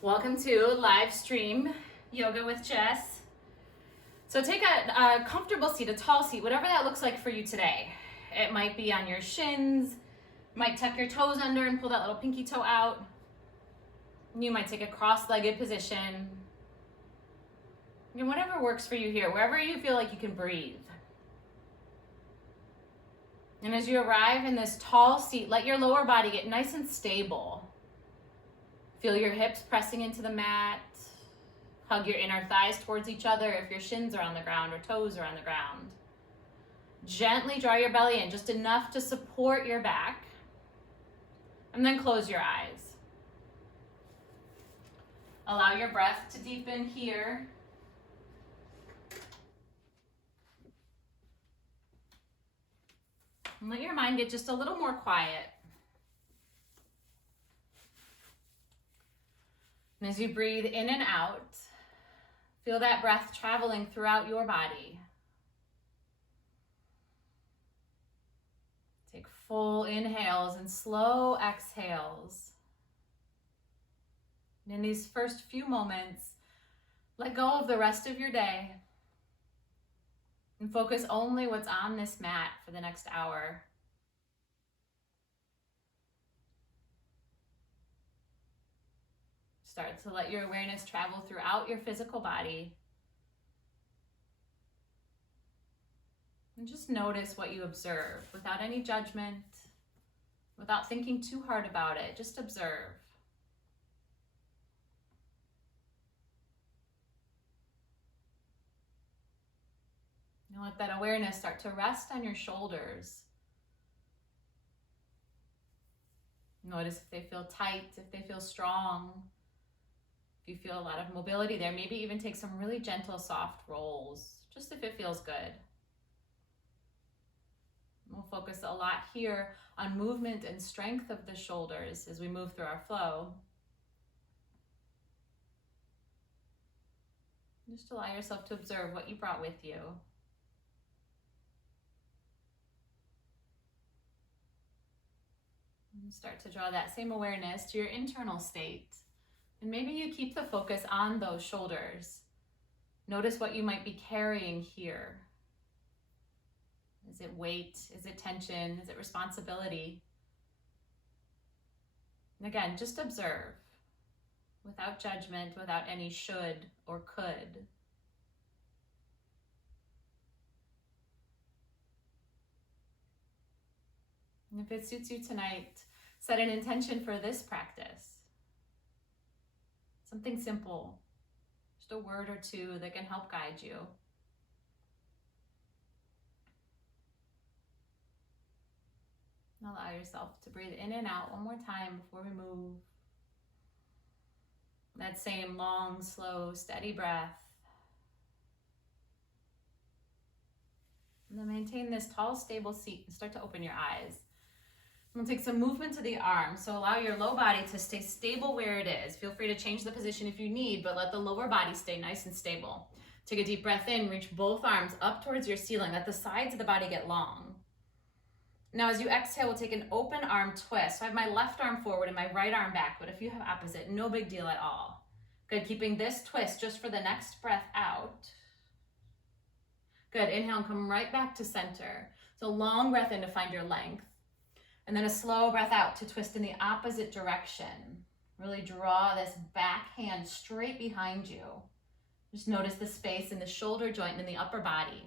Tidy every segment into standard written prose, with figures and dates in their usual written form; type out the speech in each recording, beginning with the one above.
Welcome to live stream yoga with Jess. So take a comfortable seat, a tall seat, whatever that looks like for you today. It might be on your shins, might tuck your toes under and pull that little pinky toe out. You might take a cross-legged position. And whatever works for you here, wherever you feel like you can breathe. And as you arrive in this tall seat, let your lower body get nice and stable. Feel your hips pressing into the mat. Hug your inner thighs towards each other if your shins are on the ground or toes are on the ground. Gently draw your belly in, just enough to support your back. And then close your eyes. Allow your breath to deepen here. And let your mind get just a little more quiet. And as you breathe in and out, feel that breath traveling throughout your body. Take full inhales and slow exhales. And in these first few moments, let go of the rest of your day and focus only what's on this mat for the next hour. Start to let your awareness travel throughout your physical body. And just notice what you observe without any judgment, without thinking too hard about it. Just observe. And let that awareness start to rest on your shoulders. Notice if they feel tight, if they feel strong. If you feel a lot of mobility there, maybe even take some really gentle, soft rolls, just if it feels good. We'll focus a lot here on movement and strength of the shoulders as we move through our flow. Just allow yourself to observe what you brought with you. And start to draw that same awareness to your internal state. And maybe you keep the focus on those shoulders. Notice what you might be carrying here. Is it weight? Is it tension? Is it responsibility? And again, just observe without judgment, without any should or could. And if it suits you tonight, set an intention for this practice. Something simple, just a word or two that can help guide you. And allow yourself to breathe in and out one more time before we move. That same long, slow, steady breath. And then maintain this tall, stable seat and start to open your eyes. We'll take some movement to the arms, so allow your low body to stay stable where it is. Feel free to change the position if you need, but let the lower body stay nice and stable. Take a deep breath in, reach both arms up towards your ceiling. Let the sides of the body get long. Now as you exhale, we'll take an open arm twist. So I have my left arm forward and my right arm back, but if you have opposite, no big deal at all. Good, keeping this twist just for the next breath out. Good, inhale and come right back to center. So long breath in to find your length. And then a slow breath out to twist in the opposite direction. Really draw this back hand straight behind you. Just notice the space in the shoulder joint and in the upper body.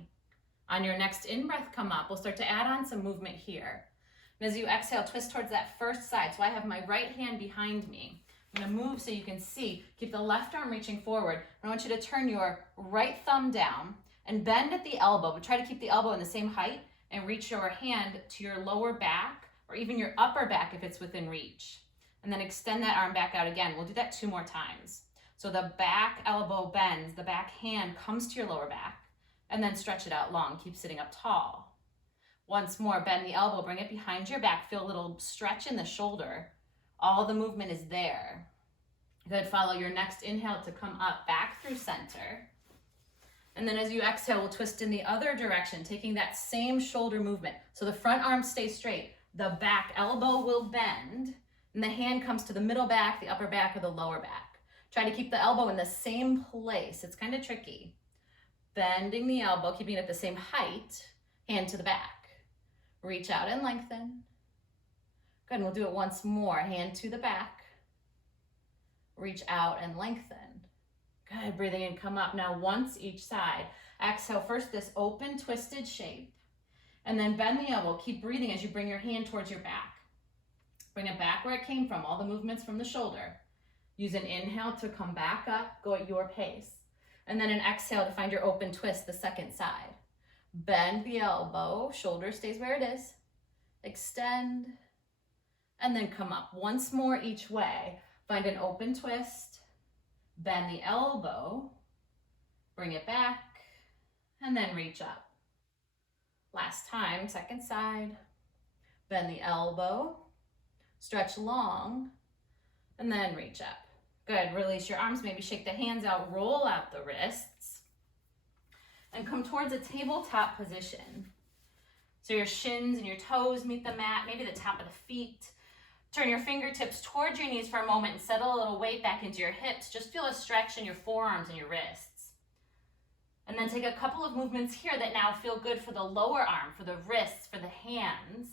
On your next in-breath, come up. We'll start to add on some movement here. And as you exhale, twist towards that first side. So I have my right hand behind me. I'm gonna move so you can see. Keep the left arm reaching forward. I want you to turn your right thumb down and bend at the elbow, but try to keep the elbow in the same height and reach your hand to your lower back or even your upper back if it's within reach. And then extend that arm back out again. We'll do that 2 more times. So the back elbow bends, the back hand comes to your lower back, and then stretch it out long. Keep sitting up tall. Once more, bend the elbow, bring it behind your back. Feel a little stretch in the shoulder. All the movement is there. Good, follow your next inhale to come up, back through center. And then as you exhale, we'll twist in the other direction, taking that same shoulder movement. So the front arm stays straight, the back elbow will bend, and the hand comes to the middle back, the upper back, or the lower back. Try to keep the elbow in the same place. It's kind of tricky. Bending the elbow, keeping it at the same height, hand to the back. Reach out and lengthen. Good, and we'll do it once more. Hand to the back. Reach out and lengthen. Good, breathing in, come up. Now once each side. Exhale, first this open, twisted shape. And then bend the elbow. Keep breathing as you bring your hand towards your back. Bring it back where it came from, all the movements from the shoulder. Use an inhale to come back up, go at your pace. And then an exhale to find your open twist, the second side. Bend the elbow, shoulder stays where it is. Extend, and then come up. Once more each way. Find an open twist, bend the elbow, bring it back, and then reach up. Last time, second side. Bend the elbow, stretch long, and then reach up. Good, release your arms, maybe shake the hands out, roll out the wrists, and come towards a tabletop position. So your shins and your toes meet the mat, maybe the top of the feet. Turn your fingertips towards your knees for a moment and settle a little weight back into your hips. Just feel a stretch in your forearms and your wrists. And then take a couple of movements here that now feel good for the lower arm, for the wrists, for the hands.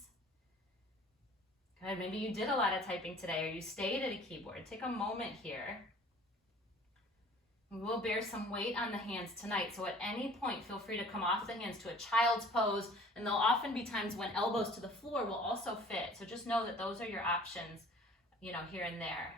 Good, maybe you did a lot of typing today or you stayed at a keyboard. Take a moment here. We'll bear some weight on the hands tonight, so at any point feel free to come off the hands to a child's pose, and there'll often be times when elbows to the floor will also fit, so just know that those are your options, here and there.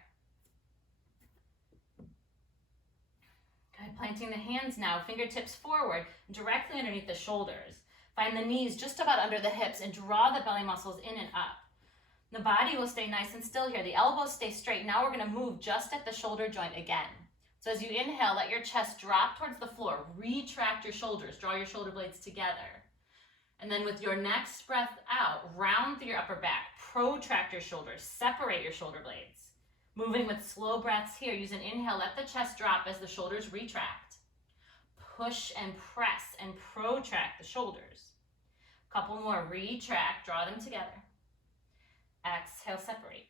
Good, planting the hands now, fingertips forward, directly underneath the shoulders. Find the knees just about under the hips and draw the belly muscles in and up. The body will stay nice and still here. The elbows stay straight. Now we're going to move just at the shoulder joint again. So as you inhale, let your chest drop towards the floor. Retract your shoulders. Draw your shoulder blades together. And then with your next breath out, round through your upper back. Protract your shoulders. Separate your shoulder blades. Moving with slow breaths here. Use an inhale. Let the chest drop as the shoulders retract. Push and press and protract the shoulders. Couple more. Retract. Draw them together. Exhale, separate.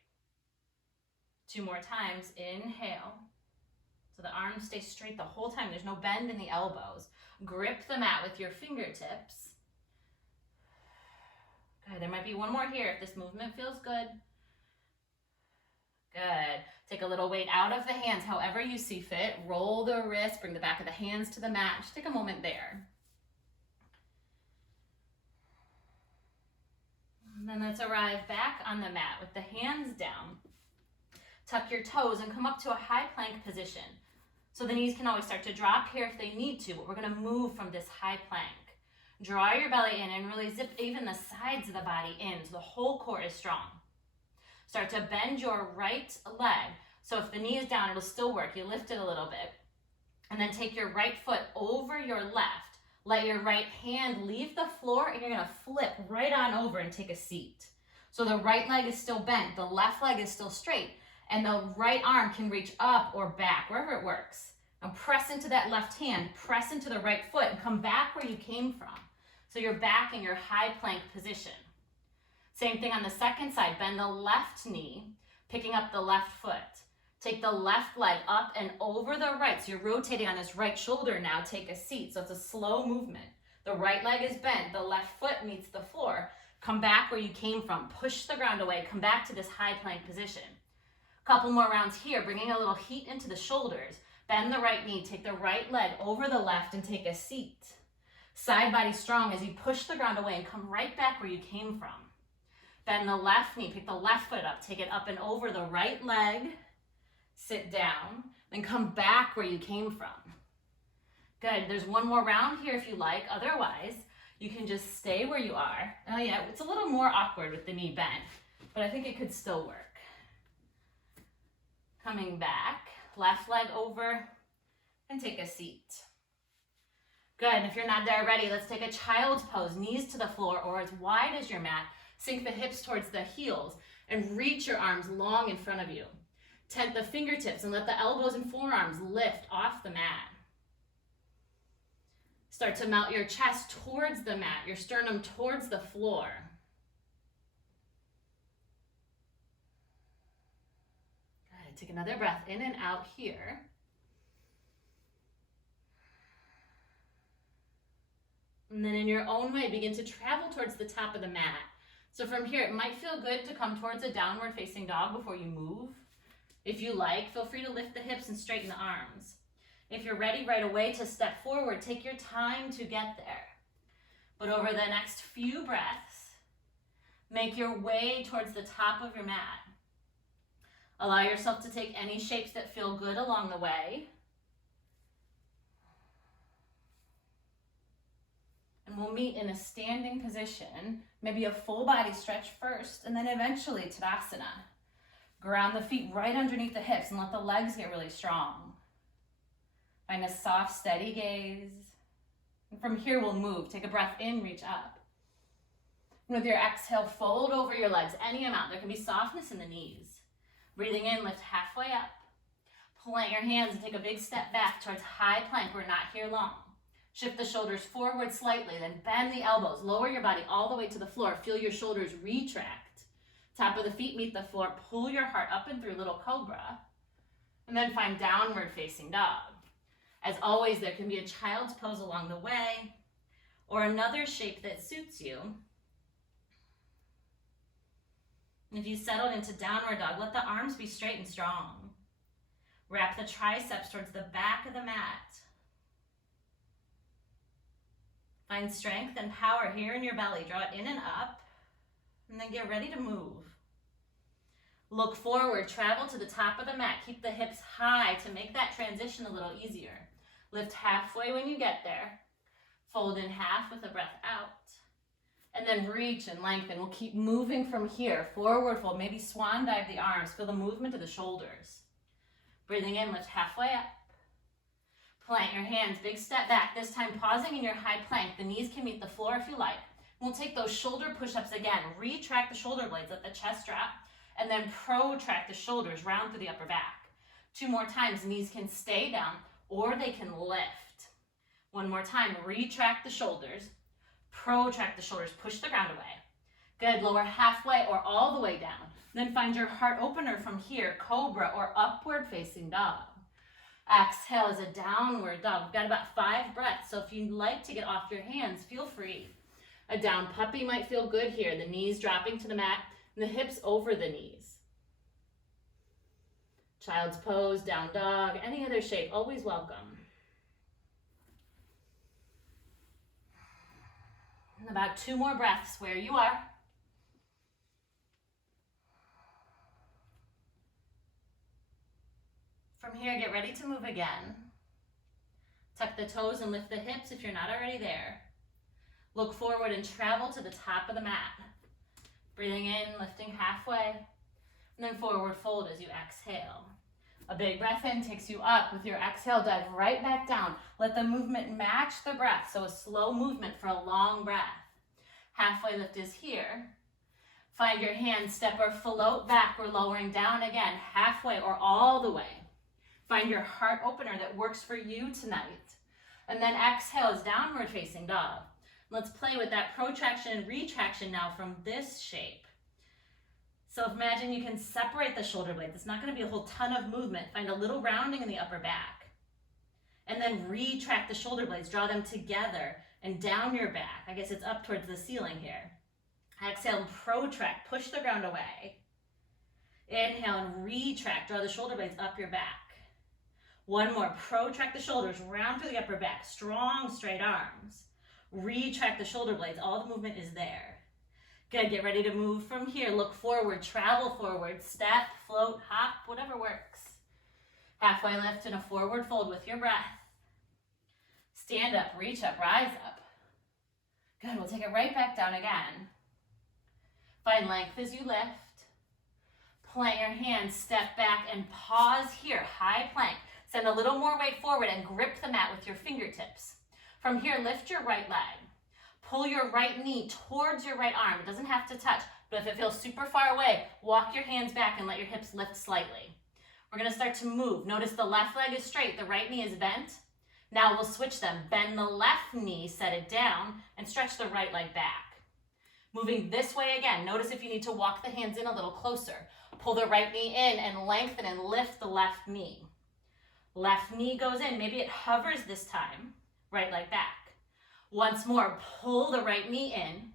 2 more times. Inhale. So the arms stay straight the whole time. There's no bend in the elbows. Grip the mat with your fingertips. Good. There might be one more here if this movement feels good. Good. Take a little weight out of the hands, however you see fit. Roll the wrist. Bring the back of the hands to the mat. Just take a moment there. And then let's arrive back on the mat with the hands down. Tuck your toes and come up to a high plank position. So the knees can always start to drop here if they need to, but we're going to move from this high plank. Draw your belly in and really zip even the sides of the body in so the whole core is strong. Start to bend your right leg. So if the knee is down, it'll still work. You lift it a little bit. And then take your right foot over your left. Let your right hand leave the floor and you're going to flip right on over and take a seat. So the right leg is still bent, the left leg is still straight, and the right arm can reach up or back, wherever it works. Now press into that left hand, press into the right foot, and come back where you came from. So you're back in your high plank position. Same thing on the second side. Bend the left knee, picking up the left foot. Take the left leg up and over the right. So you're rotating on this right shoulder now. Take a seat. So it's a slow movement. The right leg is bent. The left foot meets the floor. Come back where you came from. Push the ground away. Come back to this high plank position. Couple more rounds here, bringing a little heat into the shoulders. Bend the right knee. Take the right leg over the left and take a seat. Side body strong as you push the ground away and come right back where you came from. Bend the left knee. Pick the left foot up. Take it up and over the right leg. Sit down, then come back where you came from. Good, there's one more round here if you like. Otherwise, you can just stay where you are. Oh yeah, it's a little more awkward with the knee bent, but I think it could still work. Coming back, left leg over, and take a seat. Good, and if you're not there already, let's take a child's pose, knees to the floor or as wide as your mat. Sink the hips towards the heels and reach your arms long in front of you. Tent the fingertips and let the elbows and forearms lift off the mat. Start to melt your chest towards the mat, your sternum towards the floor. Good, take another breath in and out here. And then in your own way, begin to travel towards the top of the mat. So from here, it might feel good to come towards a downward facing dog before you move. If you like, feel free to lift the hips and straighten the arms. If you're ready right away to step forward, take your time to get there. But over the next few breaths, make your way towards the top of your mat. Allow yourself to take any shapes that feel good along the way. And we'll meet in a standing position, maybe a full body stretch first, and then eventually Tadasana. Ground the feet right underneath the hips and let the legs get really strong. Find a soft, steady gaze. And from here, we'll move. Take a breath in, reach up. And with your exhale, fold over your legs any amount. There can be softness in the knees. Breathing in, lift halfway up. Plant your hands and take a big step back towards high plank. We're not here long. Shift the shoulders forward slightly, then bend the elbows. Lower your body all the way to the floor. Feel your shoulders retract. Top of the feet meet the floor. Pull your heart up and through, little cobra. And then find downward facing dog. As always, there can be a child's pose along the way or another shape that suits you. And if you settled into downward dog, let the arms be straight and strong. Wrap the triceps towards the back of the mat. Find strength and power here in your belly. Draw it in and up, and then get ready to move. Look forward, travel to the top of the mat. Keep the hips high to make that transition a little easier. Lift halfway when you get there. Fold in half with a breath out. And then reach and lengthen. We'll keep moving from here. Forward fold, maybe swan dive the arms. Feel the movement of the shoulders. Breathing in, lift halfway up. Plant your hands, big step back. This time pausing in your high plank. The knees can meet the floor if you like. We'll take those shoulder push-ups again. Retract the shoulder blades, let the chest drop. And then protract the shoulders, round through the upper back. 2 more times, knees can stay down or they can lift. 1 more time, retract the shoulders. Protract the shoulders, push the ground away. Good, lower halfway or all the way down. Then find your heart opener from here, cobra or upward facing dog. Exhale is a downward dog. We've got about 5 breaths, so if you'd like to get off your hands, feel free. A down puppy might feel good here, the knees dropping to the mat and the hips over the knees. Child's pose, down dog, any other shape, always welcome. And about 2 more breaths where you are. From here, get ready to move again. Tuck the toes and lift the hips if you're not already there. Look forward and travel to the top of the mat. Breathing in, lifting halfway, and then forward fold as you exhale. A big breath in takes you up. With your exhale, dive right back down. Let the movement match the breath, so a slow movement for a long breath. Halfway lift is here. Find your hands, step or float back. We're lowering down again, halfway or all the way. Find your heart opener that works for you tonight. And then exhale is downward facing dog. Let's play with that protraction and retraction now from this shape. So imagine you can separate the shoulder blades. It's not going to be a whole ton of movement. Find a little rounding in the upper back. And then retract the shoulder blades. Draw them together and down your back. I guess it's up towards the ceiling here. Exhale and protract. Push the ground away. Inhale and retract. Draw the shoulder blades up your back. 1 more. Protract the shoulders. Round through the upper back. Strong, straight arms. Retract the shoulder blades. All the movement is there. Good. Get ready to move from here. Look forward. Travel forward. Step, float, hop, whatever works. Halfway lift and a forward fold with your breath. Stand up, reach up, rise up. Good. We'll take it right back down again. Find length as you lift. Plant your hands, step back, and pause here. High plank. Send a little more weight forward and grip the mat with your fingertips. From here, lift your right leg. Pull your right knee towards your right arm. It doesn't have to touch, but if it feels super far away, walk your hands back and let your hips lift slightly. We're going to start to move. Notice the left leg is straight, the right knee is bent. Now we'll switch them. Bend the left knee, set it down, and stretch the right leg back. Moving this way again. Notice if you need to walk the hands in a little closer. Pull the right knee in and lengthen and lift the left knee. Left knee goes in. Maybe it hovers this time. Right leg back. Once more, pull the right knee in.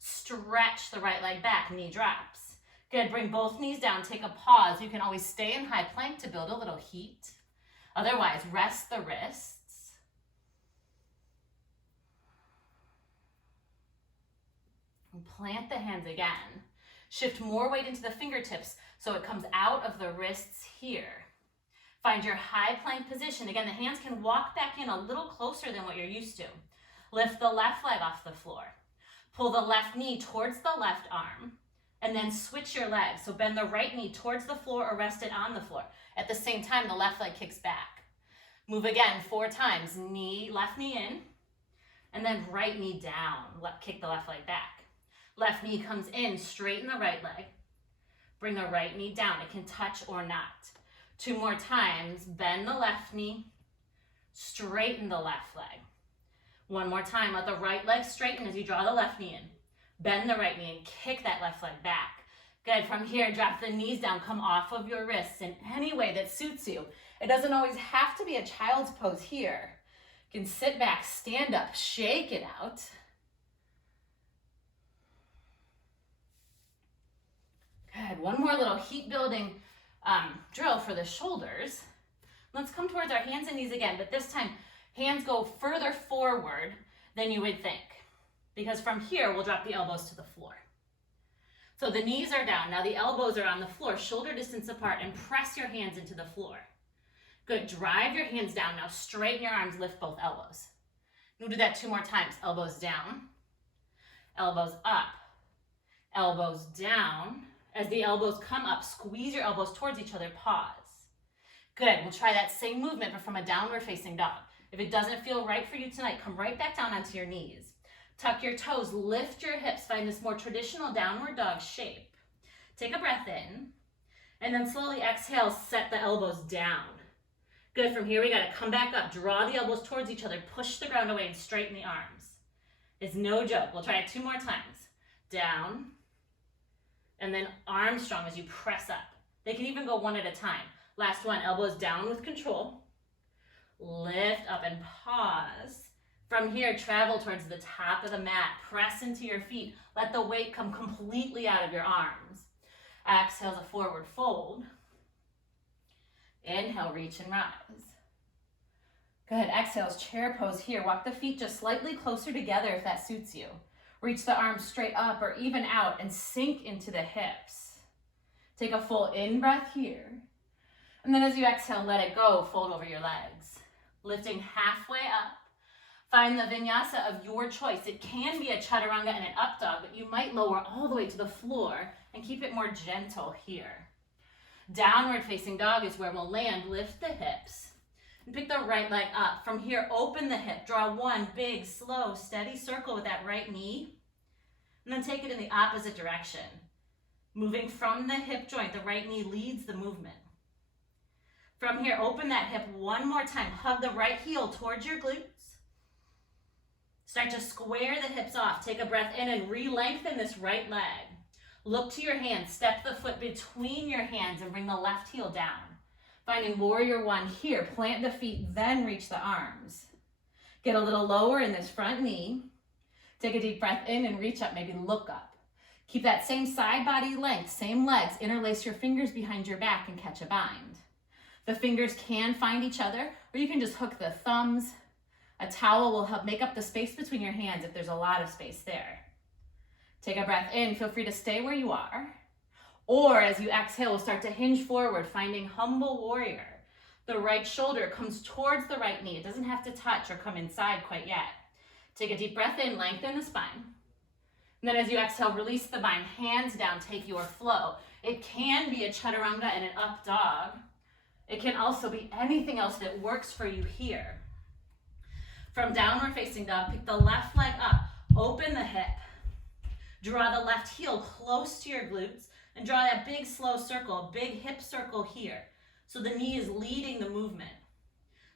Stretch the right leg back. Knee drops. Good. Bring both knees down. Take a pause. You can always stay in high plank to build a little heat. Otherwise, rest the wrists. And plant the hands again. Shift more weight into the fingertips so it comes out of the wrists here. Find your high plank position. Again, the hands can walk back in a little closer than what you're used to. Lift the left leg off the floor. Pull the left knee towards the left arm, and then switch your legs. So bend the right knee towards the floor or rest it on the floor. At the same time, the left leg kicks back. Move again 4 times. Left knee in, and then right knee down. Kick the left leg back. Left knee comes in, straighten the right leg. Bring the right knee down. It can touch or not. 2 more times. Bend the left knee, straighten the left leg. 1 more time. Let the right leg straighten as you draw the left knee in. Bend the right knee and kick that left leg back. Good. From here, drop the knees down. Come off of your wrists in any way that suits you. It doesn't always have to be a child's pose here. You can sit back, stand up, shake it out. Good. One more little heat building drill for the shoulders. Let's come towards our hands and knees again, but this time hands go further forward than you would think, because from here we'll drop the elbows to the floor. So the knees are down. Now the elbows are on the floor, shoulder distance apart, and press your hands into the floor. Good. Drive your hands down. Now straighten your arms, lift both elbows. We'll do that 2 more times. Elbows down, elbows up, elbows down. As the elbows come up, squeeze your elbows towards each other, pause. Good. We'll try that same movement, but from a downward facing dog. If it doesn't feel right for you tonight, come right back down onto your knees. Tuck your toes, lift your hips, find this more traditional downward dog shape. Take a breath in, and then slowly exhale, set the elbows down. Good. From here, we got to come back up, draw the elbows towards each other, push the ground away, and straighten the arms. It's no joke. We'll try it 2 more times. Down, and then arms strong as you press up. They can even go 1 at a time. Last one, elbows down with control. Lift up and pause. From here, travel towards the top of the mat. Press into your feet. Let the weight come completely out of your arms. Exhale to forward fold. Inhale, reach and rise. Good. Exhale, chair pose here. Walk the feet just slightly closer together if that suits you. Reach the arms straight up or even out and sink into the hips. Take a full in breath here. And then as you exhale, let it go. Fold over your legs. Lifting halfway up. Find the vinyasa of your choice. It can be a chaturanga and an up dog, but you might lower all the way to the floor and keep it more gentle here. Downward facing dog is where we'll land. Lift the hips and pick the right leg up. From here, open the hip. Draw 1 big, slow, steady circle with that right knee. And then take it in the opposite direction. Moving from the hip joint, the right knee leads the movement. From here, open that hip 1 more time. Hug the right heel towards your glutes. Start to square the hips off. Take a breath in and re-lengthen this right leg. Look to your hands. Step the foot between your hands and bring the left heel down. Finding warrior 1 here. Plant the feet, then reach the arms. Get a little lower in this front knee. Take a deep breath in and reach up, maybe look up. Keep that same side body length, same legs. Interlace your fingers behind your back and catch a bind. The fingers can find each other, or you can just hook the thumbs. A towel will help make up the space between your hands if there's a lot of space there. Take a breath in. Feel free to stay where you are. Or as you exhale, we'll start to hinge forward, finding humble warrior. The right shoulder comes towards the right knee. It doesn't have to touch or come inside quite yet. Take a deep breath in, lengthen the spine. And then as you exhale, release the bind, hands down, take your flow. It can be a chaturanga and an up dog. It can also be anything else that works for you here. From downward facing dog, pick the left leg up, open the hip. Draw the left heel close to your glutes and draw that big slow circle, big hip circle here. So the knee is leading the movement.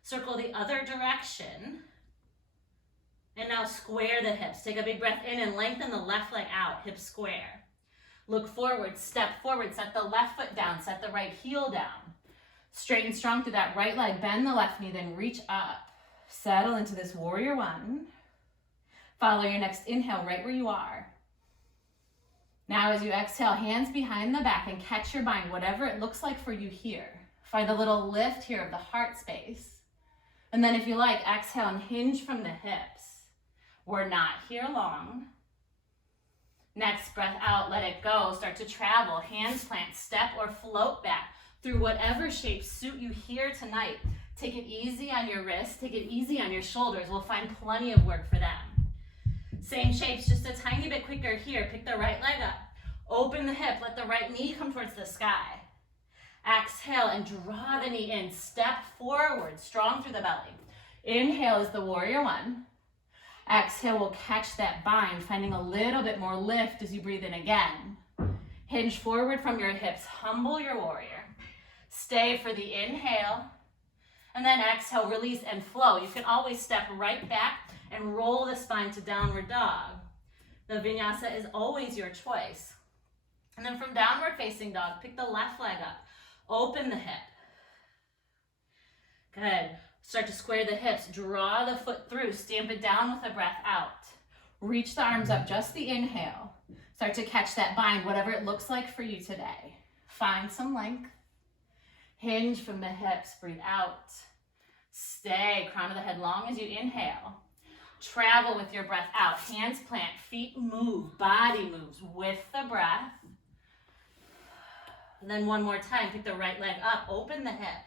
Circle the other direction And now square the hips. Take a big breath in and lengthen the left leg out, hips square. Look forward, step forward, set the left foot down, set the right heel down. Straight and strong through that right leg, bend the left knee, then reach up. Settle into this warrior one. Follow your next inhale right where you are. Now as you exhale, hands behind the back and catch your bind, whatever it looks like for you here. Find a little lift here of the heart space. And then if you like, exhale and hinge from the hips. We're not here long. Next breath out, let it go. Start to travel, hands plant, step or float back through whatever shape suit you here tonight. Take it easy on your wrists, take it easy on your shoulders. We'll find plenty of work for them. Same shapes, just a tiny bit quicker here. Pick the right leg up. Open the hip, let the right knee come towards the sky. Exhale and draw the knee in. Step forward, strong through the belly. Inhale is the warrior one. Exhale will catch that bind, finding a little bit more lift as you breathe in again. Hinge forward from your hips, humble your warrior. Stay for the inhale. And then exhale, release and flow. You can always step right back and roll the spine to downward dog. The vinyasa is always your choice. And then from downward facing dog, pick the left leg up. Open the hip. Good. Start to square the hips. Draw the foot through. Stamp it down with a breath out. Reach the arms up, just the inhale. Start to catch that bind, whatever it looks like for you today. Find some length. Hinge from the hips. Breathe out. Stay. Crown of the head long as you inhale. Travel with your breath out. Hands plant. Feet move. Body moves with the breath. And then one more time. Pick the right leg up. Open the hip.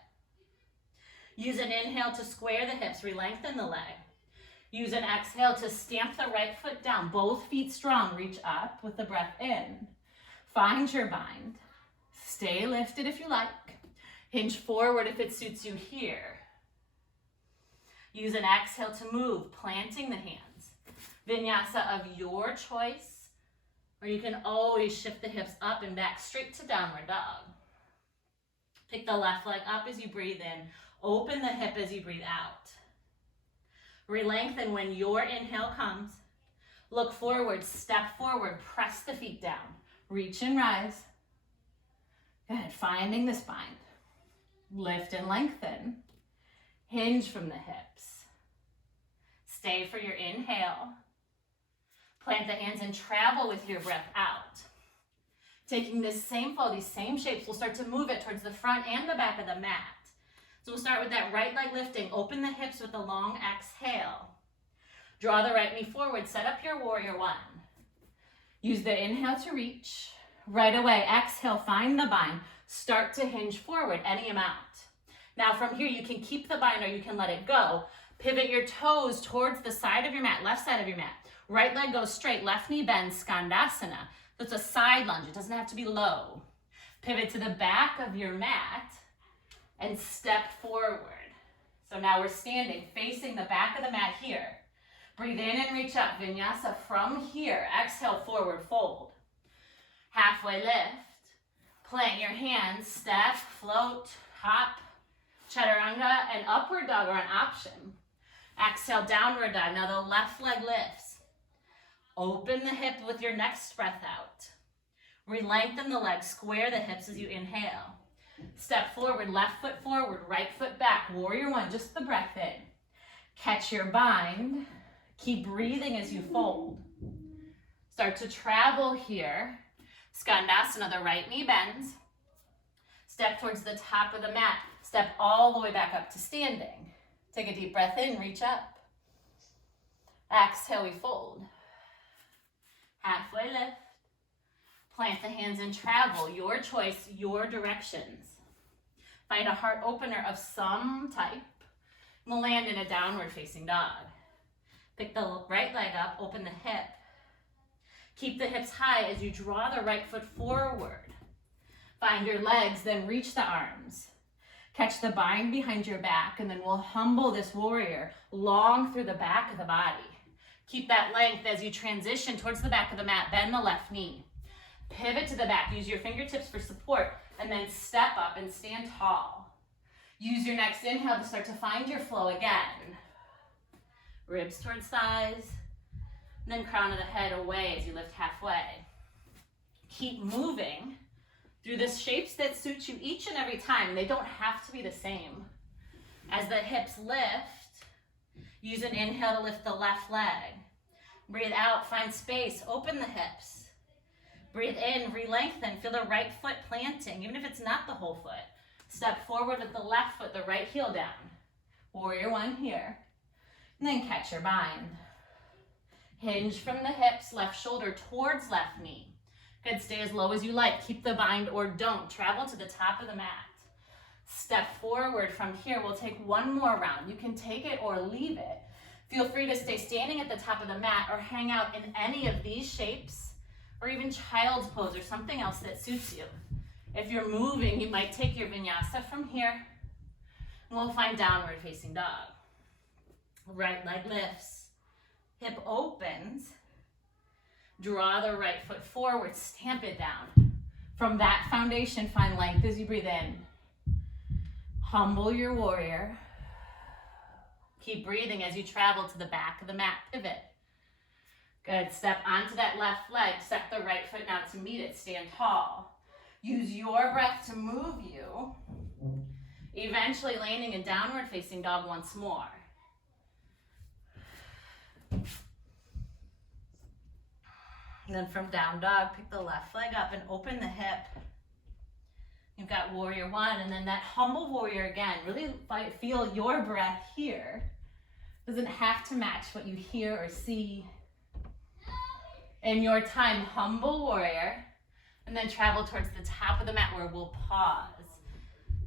Use an inhale to square the hips. Re-lengthen the leg. Use an exhale to stamp the right foot down. Both feet strong. Reach up with the breath in. Find your bind. Stay lifted if you like. Hinge forward if it suits you here. Use an exhale to move, planting the hands. Vinyasa of your choice, or you can always shift the hips up and back straight to downward dog. Pick the left leg up as you breathe in. Open the hip as you breathe out. Re-lengthen when your inhale comes. Look forward, step forward, press the feet down. Reach and rise. Good, finding the spine. Lift and lengthen. Hinge from the hips. Stay for your inhale. Plant the hands and travel with your breath out. Taking this same flow, these same shapes, we'll start to move it towards the front and the back of the mat. So we'll start with that right leg lifting. Open the hips with a long exhale. Draw the right knee forward. Set up your warrior one. Use the inhale to reach. Right away, exhale, find the bind. Start to hinge forward, any amount. Now from here, you can keep the bind or you can let it go. Pivot your toes towards the side of your mat, left side of your mat. Right leg goes straight, left knee bends, Skandasana. So it's a side lunge, it doesn't have to be low. Pivot to the back of your mat and step forward. So now we're standing, facing the back of the mat here. Breathe in and reach up, vinyasa from here. Exhale, forward fold. Halfway lift. Plant your hands, step, float, hop, chaturanga, and upward dog are an option. Exhale, downward dog. Now the left leg lifts. Open the hip with your next breath out. Re-lengthen the leg, square the hips as you inhale. Step forward, left foot forward, right foot back. Warrior one, just the breath in. Catch your bind. Keep breathing as you fold. Start to travel here. Skandasana, the right knee bends. Step towards the top of the mat. Step all the way back up to standing. Take a deep breath in, reach up. Exhale, we fold. Halfway lift. Plant the hands and travel. Your choice, your directions. Find a heart opener of some type. We'll land in a downward facing dog. Pick the right leg up, open the hip. Keep the hips high as you draw the right foot forward. Find your legs, then reach the arms. Catch the bind behind your back, and then we'll humble this warrior long through the back of the body. Keep that length as you transition towards the back of the mat. Bend the left knee. Pivot to the back. Use your fingertips for support, and then step up and stand tall. Use your next inhale to start to find your flow again. Ribs towards thighs. And then crown of the head away as you lift halfway. Keep moving through the shapes that suit you each and every time. They don't have to be the same. As the hips lift, use an inhale to lift the left leg. Breathe out, find space, open the hips. Breathe in, re-lengthen, feel the right foot planting, even if it's not the whole foot. Step forward with the left foot, the right heel down. Warrior one here. And then catch your bind. Hinge from the hips, left shoulder towards left knee. Good, stay as low as you like. Keep the bind or don't. Travel to the top of the mat. Step forward from here. We'll take one more round. You can take it or leave it. Feel free to stay standing at the top of the mat or hang out in any of these shapes or even child's pose or something else that suits you. If you're moving, you might take your vinyasa from here and we'll find downward facing dog. Right leg lifts, hip opens, draw the right foot forward, stamp it down. From that foundation, find length as you breathe in. Humble your warrior. Keep breathing as you travel to the back of the mat, pivot. Good, step onto that left leg, step the right foot now to meet it, stand tall. Use your breath to move you, eventually landing in downward facing dog once more. And then from down dog, pick the left leg up and open the hip. You've got warrior one, and then that humble warrior again. Really feel your breath here. Doesn't have to match what you hear or see. In your time, humble warrior, and then travel towards the top of the mat where we'll pause.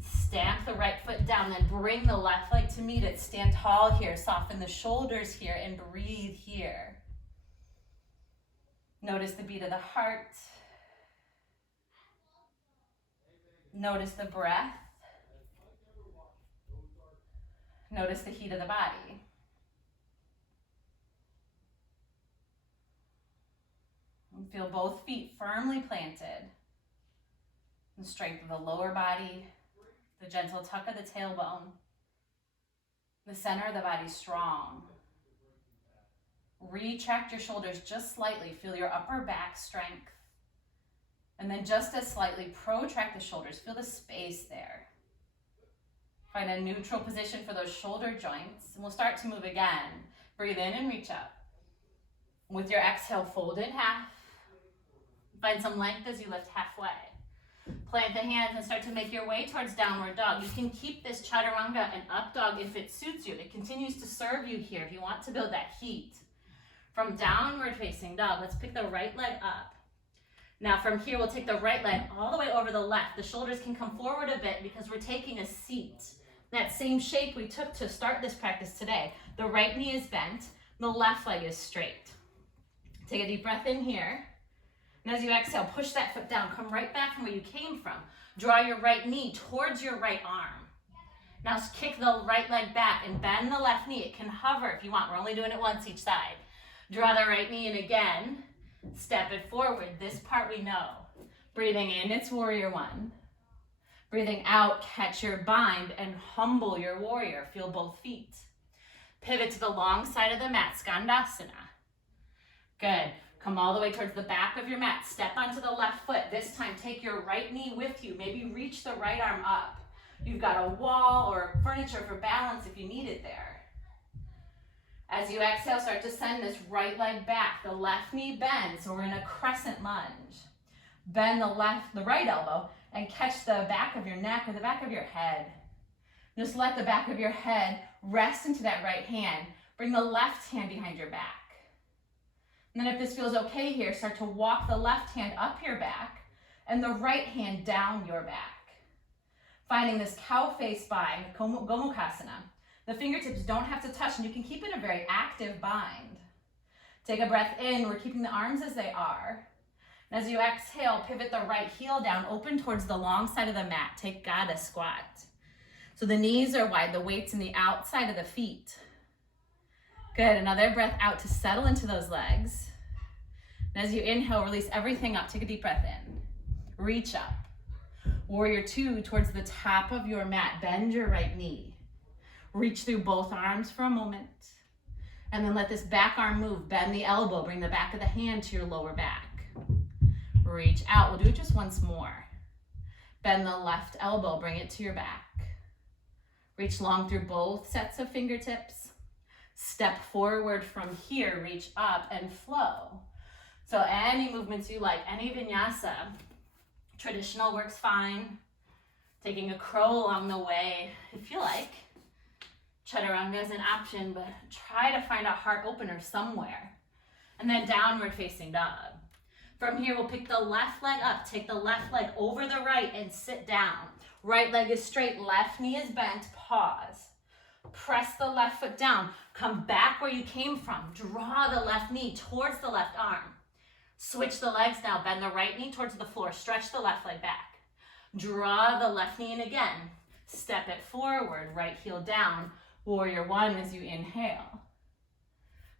Stamp the right foot down, then bring the left leg to meet it. Stand tall here, soften the shoulders here, and breathe here. Notice the beat of the heart. Notice the breath. Notice the heat of the body. And feel both feet firmly planted. The strength of the lower body, the gentle tuck of the tailbone. The center of the body strong. Retract your shoulders just slightly. Feel your upper back strength. And then just as slightly protract the shoulders. Feel the space there. Find a neutral position for those shoulder joints. And we'll start to move again. Breathe in and reach up. With your exhale, fold in half. Find some length as you lift halfway. Plant the hands and start to make your way towards downward dog. You can keep this chaturanga and up dog if it suits you. It continues to serve you here if you want to build that heat. From downward facing dog, let's pick the right leg up. Now from here, we'll take the right leg all the way over the left. The shoulders can come forward a bit because we're taking a seat. That same shape we took to start this practice today. The right knee is bent, the left leg is straight. Take a deep breath in here. And as you exhale, push that foot down. Come right back from where you came from. Draw your right knee towards your right arm. Now kick the right leg back and bend the left knee. It can hover if you want. We're only doing it once each side. Draw the right knee in again. Step it forward. This part we know. Breathing in, it's warrior one. Breathing out, catch your bind and humble your warrior. Feel both feet. Pivot to the long side of the mat, Skandasana. Good. Come all the way towards the back of your mat. Step onto the left foot. This time, take your right knee with you. Maybe reach the right arm up. You've got a wall or furniture for balance if you need it there. As you exhale, start to send this right leg back. The left knee bends, so we're in a crescent lunge. Bend the right elbow and catch the back of your neck or the back of your head. Just let the back of your head rest into that right hand. Bring the left hand behind your back. And then if this feels okay here, start to walk the left hand up your back and the right hand down your back. Finding this cow face bind, Gomukhasana. The fingertips don't have to touch and you can keep it a very active bind. Take a breath in. We're keeping the arms as they are. And as you exhale, pivot the right heel down, open towards the long side of the mat. Take Gada squat. So the knees are wide, the weight's in the outside of the feet. Good, another breath out to settle into those legs. And as you inhale, release everything up. Take a deep breath in. Reach up. Warrior two towards the top of your mat. Bend your right knee. Reach through both arms for a moment. And then let this back arm move. Bend the elbow, bring the back of the hand to your lower back. Reach out. We'll do it just once more. Bend the left elbow, bring it to your back. Reach long through both sets of fingertips. Step forward from here, reach up and flow. So any movements you like, any vinyasa. Traditional works fine. Taking a crow along the way, if you like. Chaturanga is an option, but try to find a heart opener somewhere. And then downward facing dog. From here, we'll pick the left leg up, take the left leg over the right and sit down. Right leg is straight, left knee is bent, pause. Press the left foot down, come back where you came from. Draw the left knee towards the left arm. Switch the legs now, bend the right knee towards the floor, stretch the left leg back. Draw the left knee in again. Step it forward, right heel down. Warrior one as you inhale.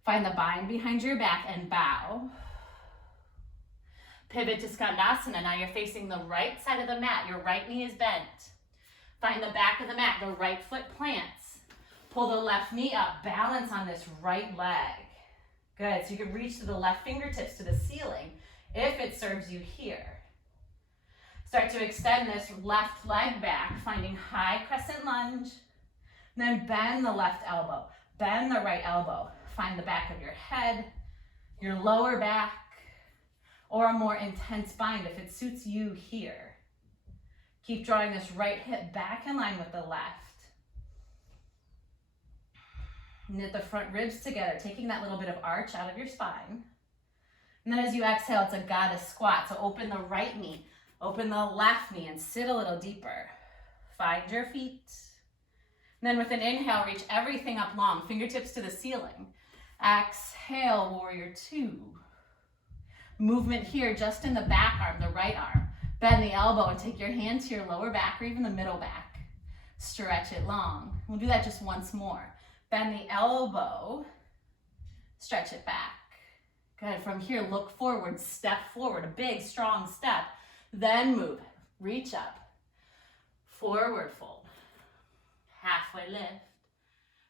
Find the bind behind your back and bow. Pivot to Skandasana. Now you're facing the right side of the mat. Your right knee is bent. Find the back of the mat. The right foot plants. Pull the left knee up. Balance on this right leg. Good. So you can reach to the left fingertips to the ceiling if it serves you here. Start to extend this left leg back, finding high crescent lunge. Then bend the left elbow. Bend the right elbow. Find the back of your head, your lower back, or a more intense bind if it suits you here. Keep drawing this right hip back in line with the left. Knit the front ribs together, taking that little bit of arch out of your spine. And then as you exhale, it's a goddess squat. So open the right knee, open the left knee, and sit a little deeper. Find your feet. And then with an inhale, reach everything up long, fingertips to the ceiling. Exhale, warrior two. Movement here just in the back arm, the right arm. Bend the elbow and take your hand to your lower back or even the middle back. Stretch it long. We'll do that just once more. Bend the elbow, stretch it back. Good. From here, look forward, step forward, a big, strong step. Then move, reach up, forward fold, halfway lift.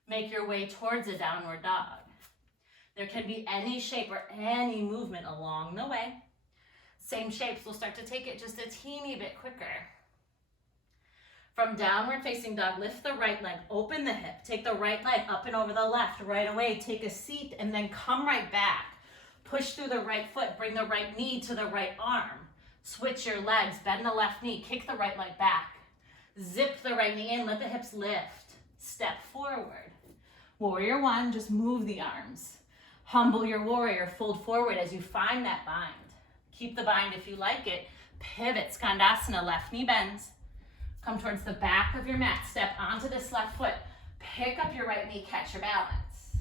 Make your way towards a downward dog. There can be any shape or any movement along the way. Same shapes, we'll start to take it just a teeny bit quicker. From downward facing dog, lift the right leg, open the hip, take the right leg up and over the left. Right away, take a seat and then come right back. Push through the right foot, bring the right knee to the right arm. Switch your legs, bend the left knee, kick the right leg back. Zip the right knee in, let the hips lift. Step forward. Warrior one, just move the arms. Humble your warrior, fold forward as you find that bind. Keep the bind if you like it. Pivot, Skandasana, left knee bends. Come towards the back of your mat, step onto this left foot. Pick up your right knee, catch your balance.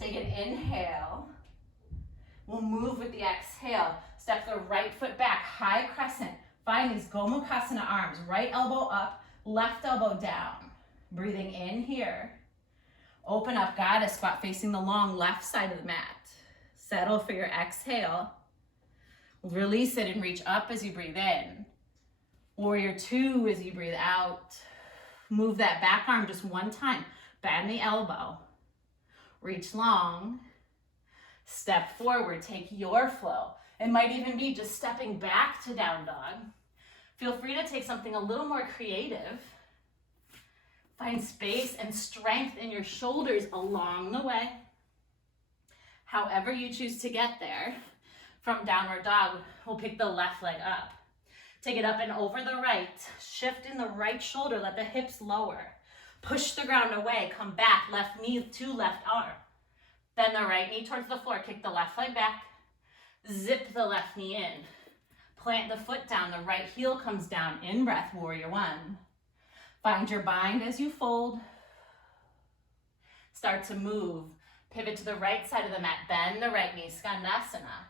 Take an inhale. We'll move with the exhale. Step the right foot back, high crescent. Find these Gomukhasana arms, right elbow up, left elbow down. Breathing in here. Open up, goddess squat, facing the long left side of the mat. Settle for your exhale. Release it and reach up as you breathe in. Warrior two as you breathe out. Move that back arm just one time. Bend the elbow. Reach long. Step forward, take your flow. It might even be just stepping back to down dog. Feel free to take something a little more creative. Find space and strength in your shoulders along the way. However you choose to get there. From downward dog, we'll pick the left leg up. Take it up and over the right. Shift in the right shoulder, let the hips lower. Push the ground away, come back, left knee to left arm. Bend the right knee towards the floor, kick the left leg back. Zip the left knee in. Plant the foot down, the right heel comes down. In breath, warrior one. Find your bind as you fold. Start to move. Pivot to the right side of the mat, bend the right knee, Skandasana.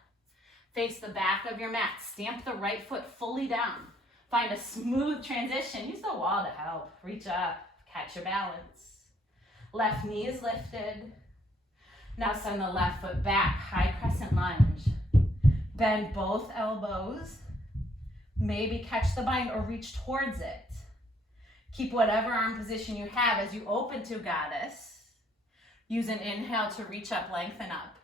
Face the back of your mat, stamp the right foot fully down. Find a smooth transition, use the wall to help. Reach up, catch your balance. Left knee is lifted. Now send the left foot back, high crescent lunge. Bend both elbows. Maybe catch the bind or reach towards it. Keep whatever arm position you have as you open to goddess. Use an inhale to reach up, lengthen up.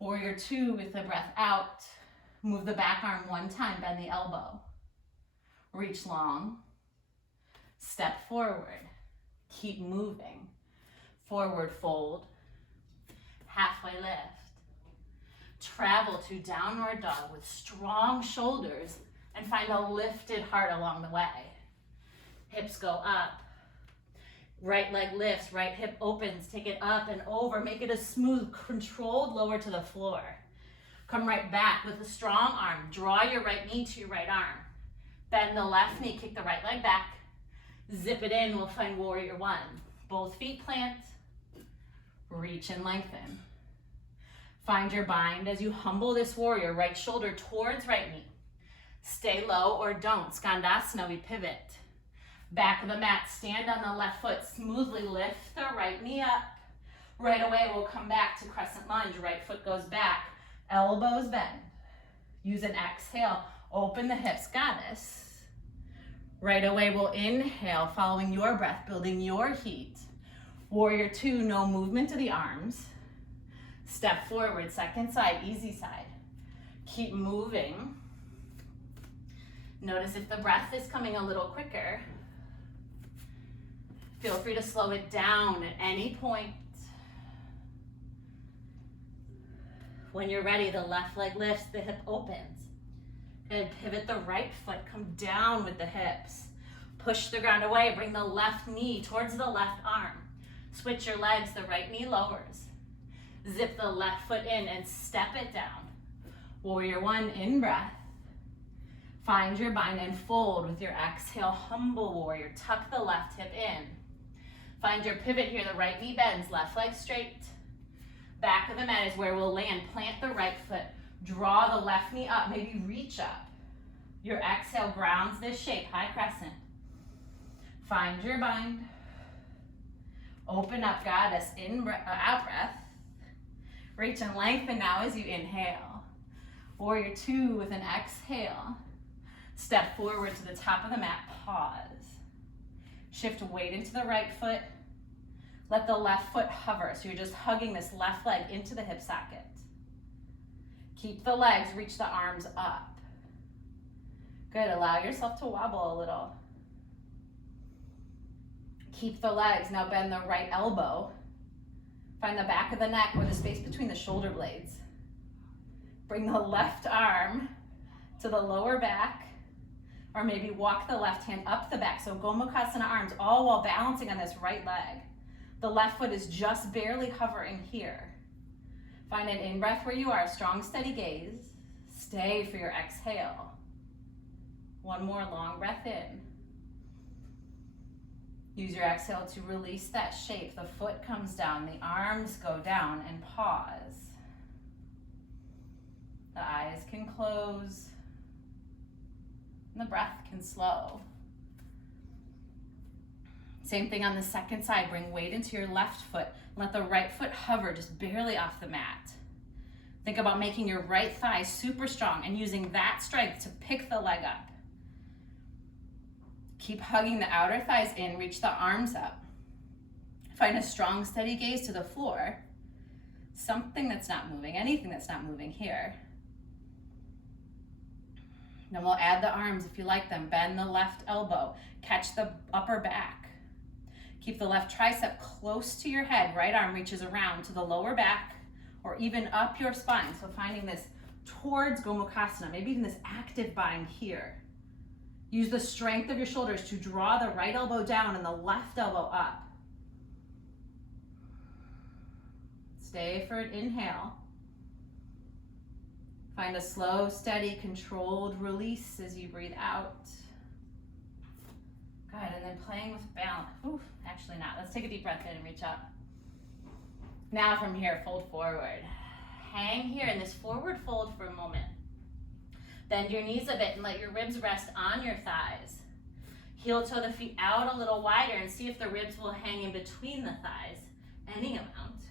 Warrior two with the breath out. Move the back arm one time, bend the elbow. Reach long. Step forward. Keep moving. Forward fold. Halfway lift. Travel to downward dog with strong shoulders and find a lifted heart along the way. Hips go up. Right leg lifts, right hip opens, take it up and over, make it a smooth, controlled lower to the floor. Come right back with a strong arm. Draw your right knee to your right arm. Bend the left knee, kick the right leg back. Zip it in, we'll find warrior one. Both feet plant. Reach and lengthen. Find your bind as you humble this warrior, right shoulder towards right knee. Stay low or don't. Skandasana, we pivot. Back of the mat, stand on the left foot, smoothly lift the right knee up. Right away, we'll come back to crescent lunge. Right foot goes back, elbows bend. Use an exhale, open the hips, goddess. Right away, we'll inhale, following your breath, building your heat. Warrior two, no movement to the arms. Step forward, second side, easy side. Keep moving. Notice if the breath is coming a little quicker. Feel free to slow it down at any point. When you're ready, the left leg lifts, the hip opens. Good, pivot the right foot, come down with the hips. Push the ground away, bring the left knee towards the left arm. Switch your legs, the right knee lowers. Zip the left foot in and step it down. Warrior one, in breath. Find your bind and fold with your exhale, humble warrior. Tuck the left hip in. Find your pivot here, the right knee bends, left leg straight. Back of the mat is where we'll land. Plant the right foot. Draw the left knee up, maybe reach up. Your exhale grounds this shape, high crescent. Find your bind. Open up, goddess, out breath. Reach and lengthen now as you inhale. Warrior two with an exhale. Step forward to the top of the mat, pause. Shift weight into the right foot. Let the left foot hover, so you're just hugging this left leg into the hip socket. Keep the legs, reach the arms up. Good, allow yourself to wobble a little. Keep the legs, now bend the right elbow. Find the back of the neck or the space between the shoulder blades. Bring the left arm to the lower back, or maybe walk the left hand up the back. So Gomukhasana arms, all while balancing on this right leg. The left foot is just barely hovering here. Find an in-breath where you are, strong, steady gaze. Stay for your exhale. One more long breath in. Use your exhale to release that shape. The foot comes down, the arms go down, and pause. The eyes can close, and the breath can slow. Same thing on the second side. Bring weight into your left foot. Let the right foot hover just barely off the mat. Think about making your right thigh super strong and using that strength to pick the leg up. Keep hugging the outer thighs in, reach the arms up. Find a strong, steady gaze to the floor. Something that's not moving, anything that's not moving here. Then we'll add the arms if you like them. Bend the left elbow, catch the upper back. Keep the left tricep close to your head. Right arm reaches around to the lower back or even up your spine. So finding this towards Gomukhasana, maybe even this active bind here. Use the strength of your shoulders to draw the right elbow down and the left elbow up. Stay for an inhale. Find a slow, steady, controlled release as you breathe out. Good, and then playing with balance. Oof, actually not. Let's take a deep breath in and reach up. Now from here, fold forward. Hang here in this forward fold for a moment. Bend your knees a bit and let your ribs rest on your thighs. Heel toe the feet out a little wider and see if the ribs will hang in between the thighs, any amount.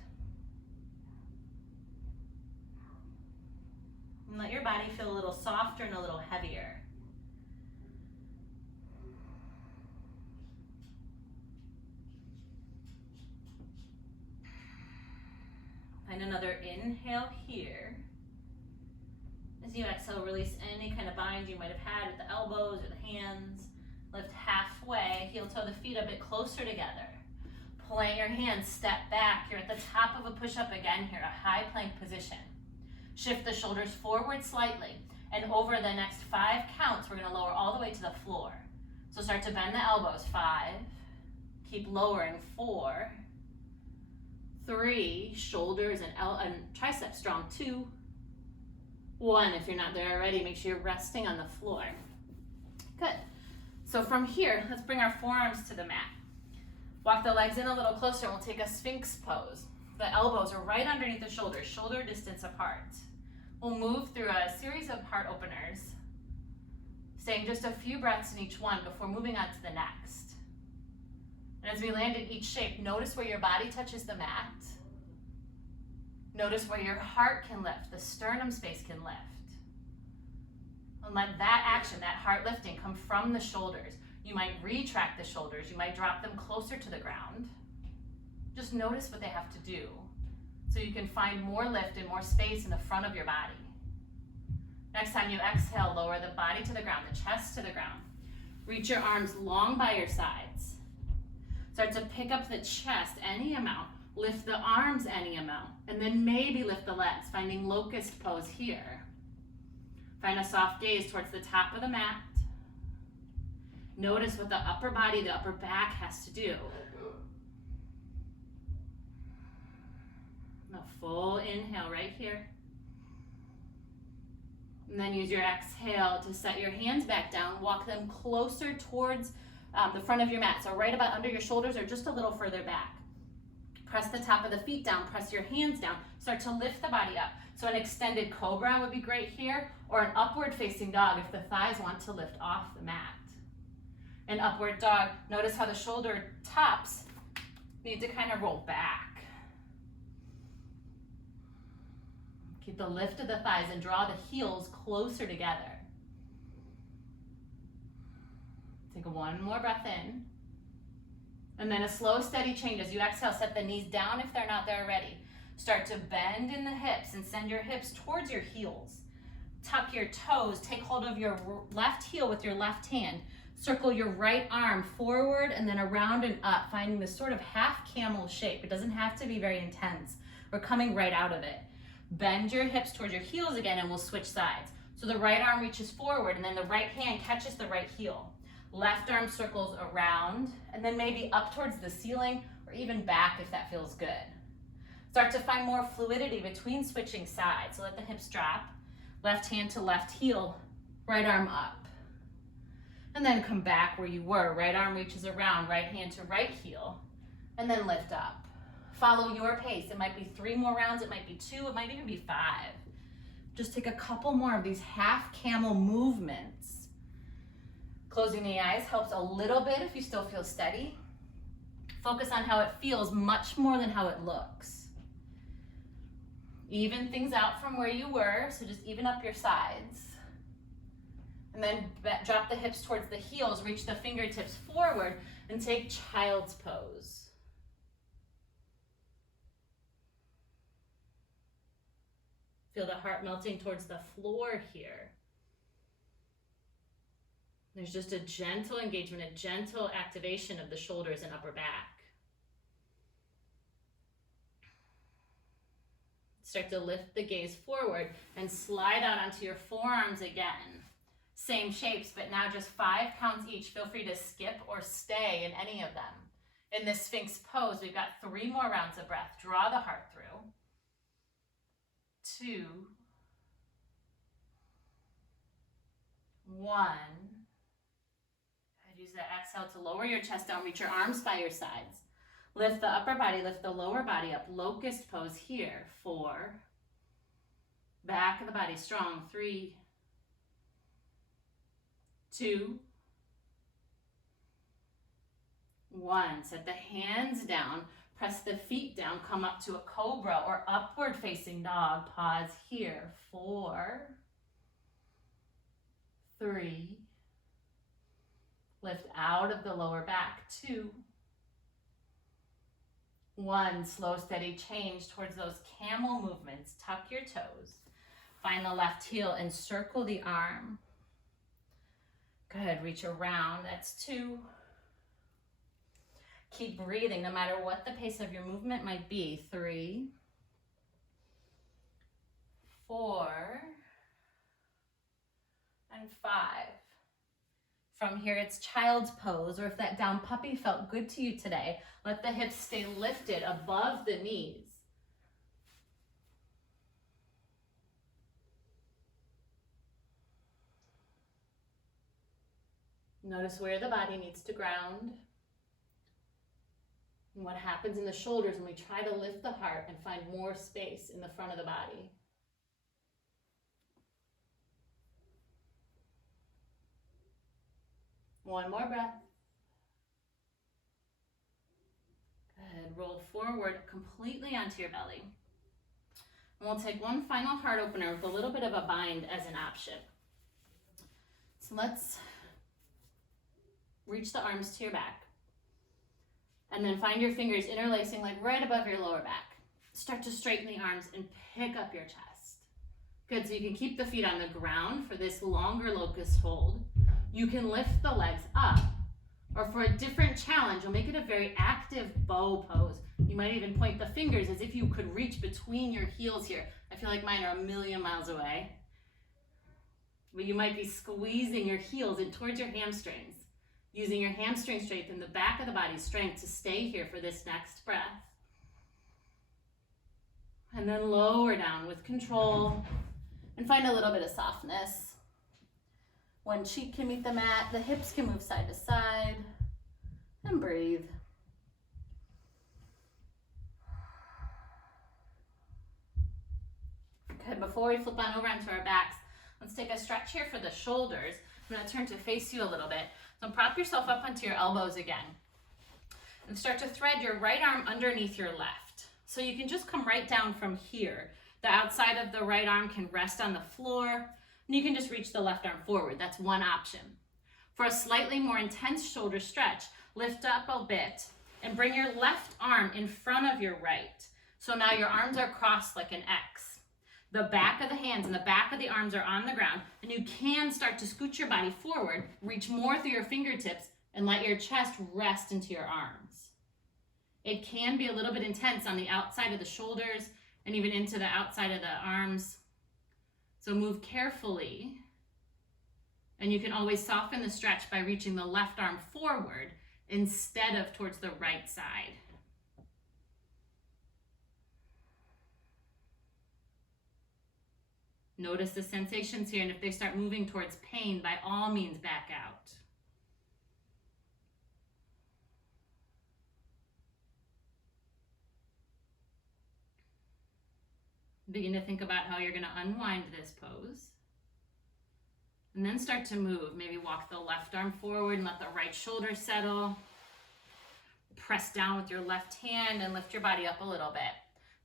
And let your body feel a little softer and a little heavier. another inhale here. As you exhale, release any kind of bind you might have had with the elbows or the hands. Lift halfway, heel toe the feet a bit closer together. Plant your hands, step back. You're at the top of a push-up again here, a high plank position. Shift the shoulders forward slightly, and over the next 5 counts, we're gonna lower all the way to the floor. So start to bend the elbows, 5. Keep lowering, 4. 3, shoulders and triceps strong, 2. 1, if you're not there already, make sure you're resting on the floor. Good. So from here, let's bring our forearms to the mat. Walk the legs in a little closer, and we'll take a Sphinx pose. The elbows are right underneath the shoulders, shoulder distance apart. We'll move through a series of heart openers, staying just a few breaths in each one before moving on to the next. And as we land in each shape, notice where your body touches the mat. Notice where your heart can lift, the sternum space can lift. And let that action, that heart lifting, come from the shoulders. You might retract the shoulders, you might drop them closer to the ground. Just notice what they have to do so you can find more lift and more space in the front of your body. Next time you exhale, lower the body to the ground, the chest to the ground. Reach your arms long by your sides. Start to pick up the chest any amount, lift the arms any amount, and then maybe lift the legs, finding locust pose here. Find a soft gaze towards the top of the mat. Notice what the upper body, the upper back has to do. A full inhale right here. And then use your exhale to set your hands back down. Walk them closer towards the front of your mat. So right about under your shoulders or just a little further back. Press the top of the feet down. Press your hands down. Start to lift the body up. So an extended cobra would be great here, or an upward facing dog if the thighs want to lift off the mat. An upward dog, notice how the shoulder tops need to kind of roll back. Keep the lift of the thighs and draw the heels closer together. Take one more breath in. And then a slow, steady change. As you exhale, set the knees down if they're not there already. Start to bend in the hips and send your hips towards your heels. Tuck your toes. Take hold of your left heel with your left hand. Circle your right arm forward and then around and up, finding this sort of half camel shape. It doesn't have to be very intense. We're coming right out of it. Bend your hips towards your heels again and we'll switch sides. So the right arm reaches forward and then the right hand catches the right heel. Left arm circles around and then maybe up towards the ceiling or even back if that feels good. Start to find more fluidity between switching sides. So let the hips drop. Left hand to left heel, right arm up. And then come back where you were. Right arm reaches around, right hand to right heel, and then lift up. Follow your pace. It might be 3 more rounds, it might be 2, it might even be 5. Just take a couple more of these half camel movements. Closing the eyes helps a little bit if you still feel steady. Focus on how it feels much more than how it looks. Even things out from where you were, so just even up your sides. And then drop the hips towards the heels, reach the fingertips forward, and take child's pose. Feel the heart melting towards the floor here. There's just a gentle engagement, a gentle activation of the shoulders and upper back. Start to lift the gaze forward and slide out onto your forearms again. Same shapes, but now just 5 counts each. Feel free to skip or stay in any of them. In this Sphinx pose, we've got 3 more rounds of breath. Draw the heart through. 2, 1. Use the exhale to lower your chest down. Reach your arms by your sides. Lift the upper body, lift the lower body up. Locust pose here. 4. Back of the body strong. 3, 2, 1. Set the hands down. Press the feet down. Come up to a cobra or upward facing dog. Pause here. 4, 3. Lift out of the lower back. 2, 1, slow, steady change towards those camel movements. Tuck your toes. Find the left heel and circle the arm. Good, reach around, that's 2. Keep breathing no matter what the pace of your movement might be. 3, 4, and 5. From here, it's child's pose, or if that down puppy felt good to you today, let the hips stay lifted above the knees. Notice where the body needs to ground. And what happens in the shoulders when we try to lift the heart and find more space in the front of the body. One more breath. Good. Roll forward completely onto your belly. And we'll take one final heart opener with a little bit of a bind as an option. So let's reach the arms to your back. And then find your fingers interlacing like right above your lower back. Start to straighten the arms and pick up your chest. Good, so you can keep the feet on the ground for this longer locust hold. You can lift the legs up, or for a different challenge, you'll make it a very active bow pose. You might even point the fingers as if you could reach between your heels here. I feel like mine are a million miles away. But you might be squeezing your heels in towards your hamstrings, using your hamstring strength and the back of the body's strength to stay here for this next breath. And then lower down with control and find a little bit of softness. One cheek can meet the mat, the hips can move side to side, and breathe. Good, before we flip on over onto our backs, let's take a stretch here for the shoulders. I'm gonna turn to face you a little bit. So prop yourself up onto your elbows again. And start to thread your right arm underneath your left. So you can just come right down from here. The outside of the right arm can rest on the floor, and you can just reach the left arm forward. That's one option. For a slightly more intense shoulder stretch, lift up a bit and bring your left arm in front of your right. So now your arms are crossed like an X. The back of the hands and the back of the arms are on the ground, and you can start to scoot your body forward, reach more through your fingertips, and let your chest rest into your arms. It can be a little bit intense on the outside of the shoulders and even into the outside of the arms. So move carefully, and you can always soften the stretch by reaching the left arm forward instead of towards the right side. Notice the sensations here, and if they start moving towards pain, by all means back out. Begin to think about how you're going to unwind this pose. And then start to move. Maybe walk the left arm forward and let the right shoulder settle. Press down with your left hand and lift your body up a little bit.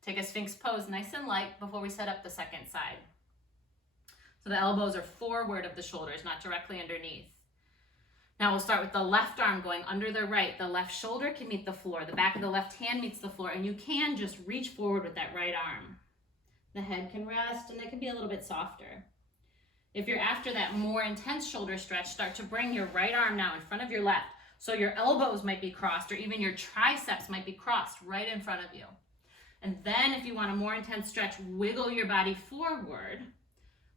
Take a Sphinx pose nice and light before we set up the second side. So the elbows are forward of the shoulders, not directly underneath. Now we'll start with the left arm going under the right. The left shoulder can meet the floor. The back of the left hand meets the floor, and you can just reach forward with that right arm. The head can rest, and it can be a little bit softer. If you're after that more intense shoulder stretch, start to bring your right arm now in front of your left. So your elbows might be crossed, or even your triceps might be crossed right in front of you. And then if you want a more intense stretch, wiggle your body forward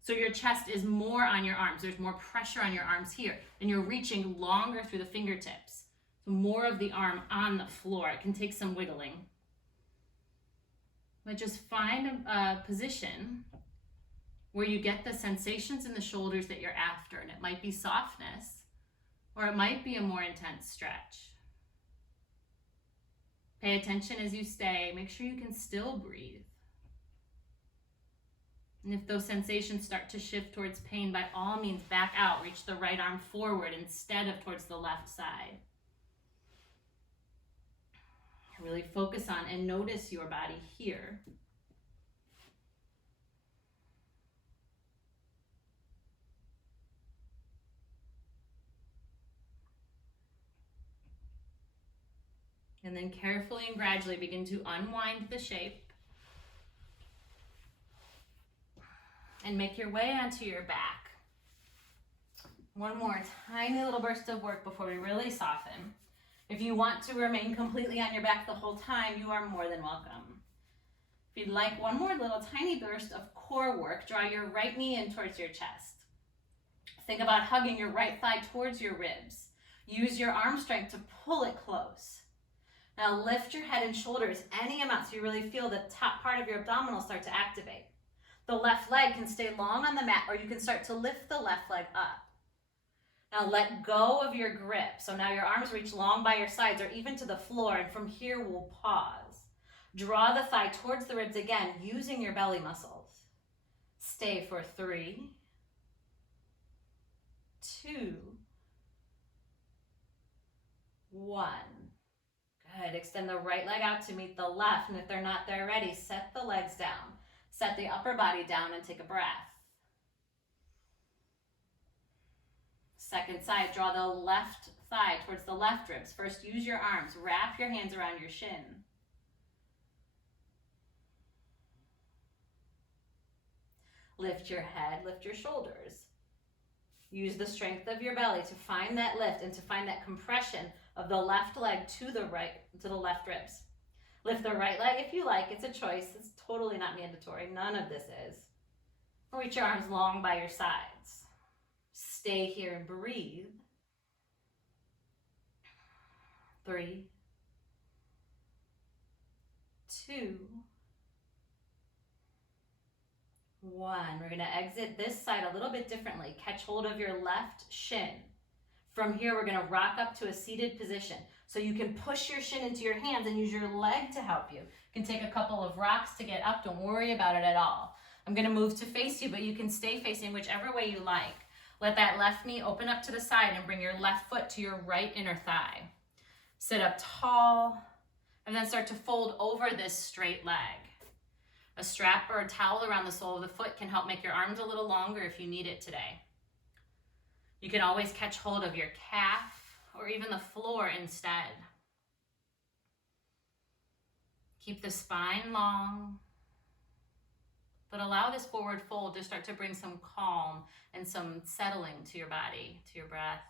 so your chest is more on your arms. There's more pressure on your arms here, and you're reaching longer through the fingertips. So more of the arm on the floor. It can take some wiggling. But just find a position where you get the sensations in the shoulders that you're after. And it might be softness, or it might be a more intense stretch. Pay attention as you stay. Make sure you can still breathe. And if those sensations start to shift towards pain, by all means back out. Reach the right arm forward instead of towards the left side. Really focus on and notice your body here. And then carefully and gradually begin to unwind the shape. And make your way onto your back. One more tiny little burst of work before we really soften. If you want to remain completely on your back the whole time, you are more than welcome. If you'd like one more little tiny burst of core work, draw your right knee in towards your chest. Think about hugging your right thigh towards your ribs. Use your arm strength to pull it close. Now lift your head and shoulders any amount so you really feel the top part of your abdominals start to activate. The left leg can stay long on the mat, or you can start to lift the left leg up. Now let go of your grip. So now your arms reach long by your sides or even to the floor, and from here we'll pause. Draw the thigh towards the ribs again, using your belly muscles. Stay for 3, 2, 1. Good. Extend the right leg out to meet the left, and if they're not there ready, set the legs down. Set the upper body down and take a breath. Second side, draw the left thigh towards the left ribs. First, use your arms. Wrap your hands around your shin. Lift your head, lift your shoulders. Use the strength of your belly to find that lift and to find that compression of the left leg to the left ribs. Lift the right leg if you like. It's a choice. It's totally not mandatory. None of this is. Reach your arms long by your sides. Stay here and breathe. 3, 2, 1. We're going to exit this side a little bit differently. Catch hold of your left shin. From here, we're going to rock up to a seated position. So you can push your shin into your hands and use your leg to help you. You can take a couple of rocks to get up. Don't worry about it at all. I'm going to move to face you, but you can stay facing whichever way you like. Let that left knee open up to the side and bring your left foot to your right inner thigh. Sit up tall and then start to fold over this straight leg. A strap or a towel around the sole of the foot can help make your arms a little longer if you need it today. You can always catch hold of your calf or even the floor instead. Keep the spine long, but allow this forward fold to start to bring some calm and some settling to your body, to your breath.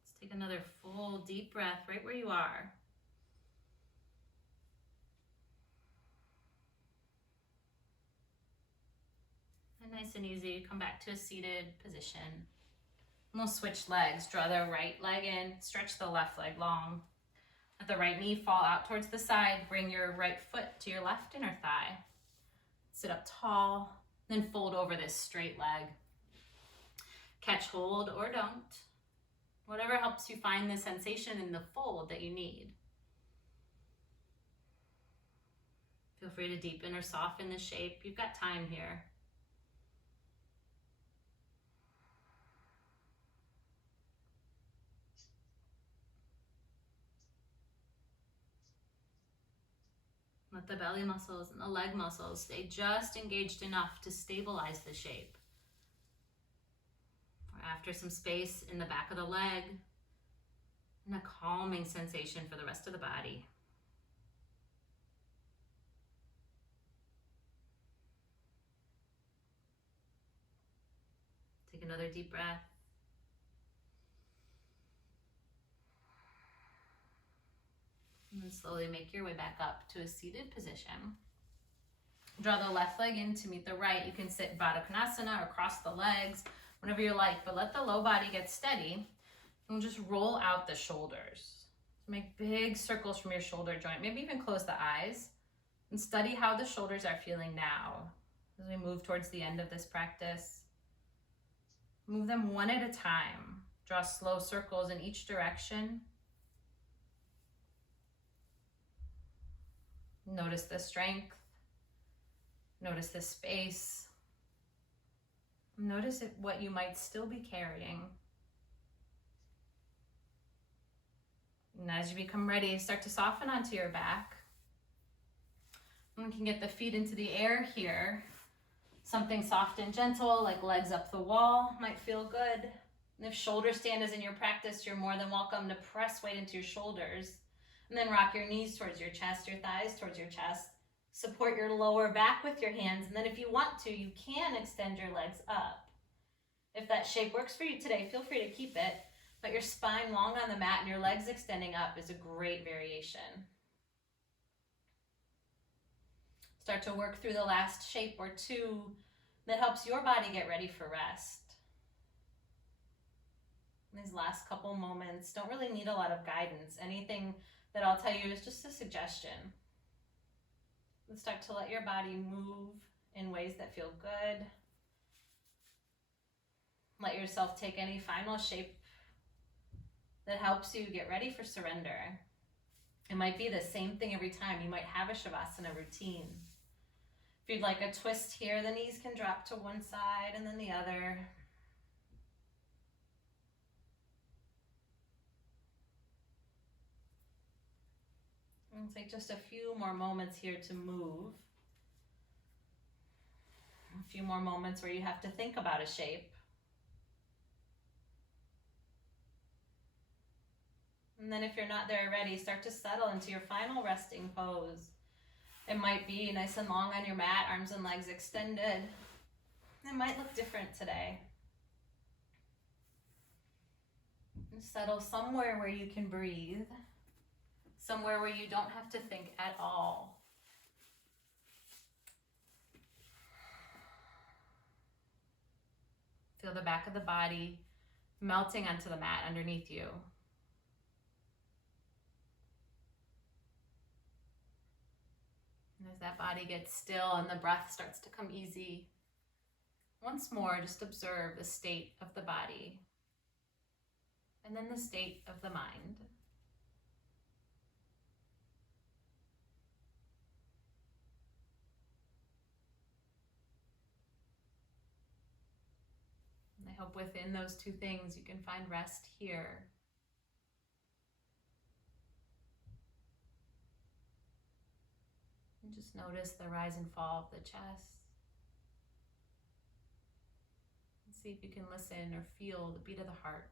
Let's take another full deep breath right where you are. And nice and easy, come back to a seated position. And we'll switch legs. Draw the right leg in, stretch the left leg long. Let the right knee fall out towards the side. Bring your right foot to your left inner thigh. Sit up tall, then fold over this straight leg. Catch hold or don't. Whatever helps you find the sensation in the fold that you need. Feel free to deepen or soften the shape. You've got time here. Let the belly muscles and the leg muscles stay just engaged enough to stabilize the shape. Or after some space in the back of the leg, and a calming sensation for the rest of the body. Take another deep breath. And then slowly make your way back up to a seated position. Draw the left leg in to meet the right. You can sit Baddha Konasana or cross the legs, whatever you like, but let the low body get steady and just roll out the shoulders. Make big circles from your shoulder joint, maybe even close the eyes and study how the shoulders are feeling now as we move towards the end of this practice. Move them one at a time. Draw slow circles in each direction. Notice the strength. Notice the space. Notice what you might still be carrying. And as you become ready, start to soften onto your back. And we can get the feet into the air here. Something soft and gentle, like legs up the wall, might feel good. And if shoulder stand is in your practice, you're more than welcome to press weight into your shoulders. And then rock your knees towards your chest, your thighs towards your chest. Support your lower back with your hands. And then if you want to, you can extend your legs up. If that shape works for you today, feel free to keep it. But your spine long on the mat and your legs extending up is a great variation. Start to work through the last shape or two that helps your body get ready for rest. These last couple moments don't really need a lot of guidance. Anything that I'll tell you is just a suggestion. And start to let your body move in ways that feel good. Let yourself take any final shape that helps you get ready for surrender. It might be the same thing every time. You might have a Shavasana routine. If you'd like a twist here, the knees can drop to one side and then the other. And take just a few more moments here to move. A few more moments where you have to think about a shape. And then if you're not there already, start to settle into your final resting pose. It might be nice and long on your mat, arms and legs extended. It might look different today. And settle somewhere where you can breathe. Somewhere where you don't have to think at all. Feel the back of the body melting onto the mat underneath you. And as that body gets still and the breath starts to come easy, once more, just observe the state of the body and then the state of the mind. And I hope within those two things you can find rest here. And just notice the rise and fall of the chest. And see if you can listen or feel the beat of the heart.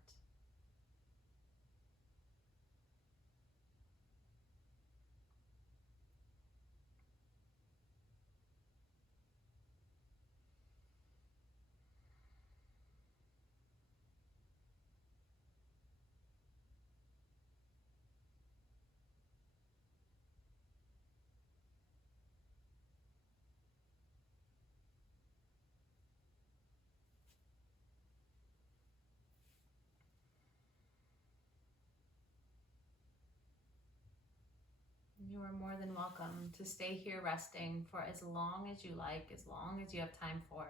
You are more than welcome to stay here resting for as long as you like, as long as you have time for.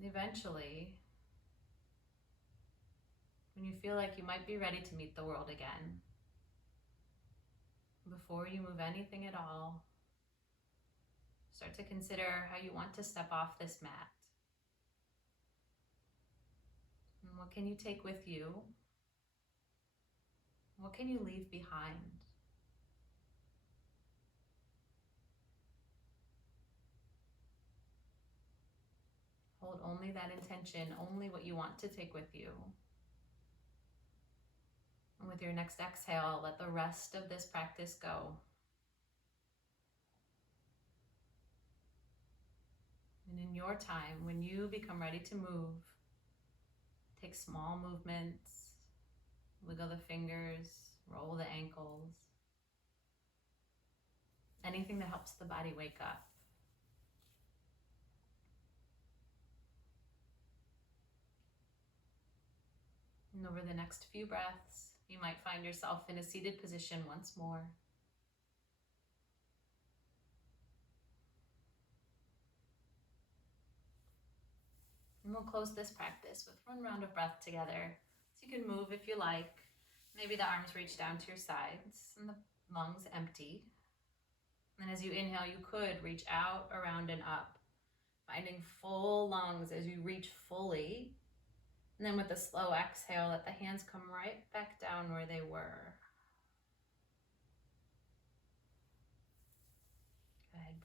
Eventually, when you feel like you might be ready to meet the world again, before you move anything at all, start to consider how you want to step off this mat. And what can you take with you? What can you leave behind? Hold only that intention, only what you want to take with you. And with your next exhale, let the rest of this practice go. And in your time, when you become ready to move, take small movements, wiggle the fingers, roll the ankles, anything that helps the body wake up. And over the next few breaths, you might find yourself in a seated position once more. And we'll close this practice with one round of breath together. So you can move if you like. Maybe the arms reach down to your sides and the lungs empty. And as you inhale, you could reach out, around, and up, finding full lungs as you reach fully. And then with a slow exhale, let the hands come right back down where they were.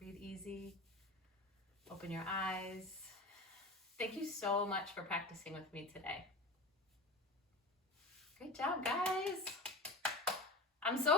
Breathe easy. Open your eyes. Thank you so much for practicing with me today. Great job, guys. I'm so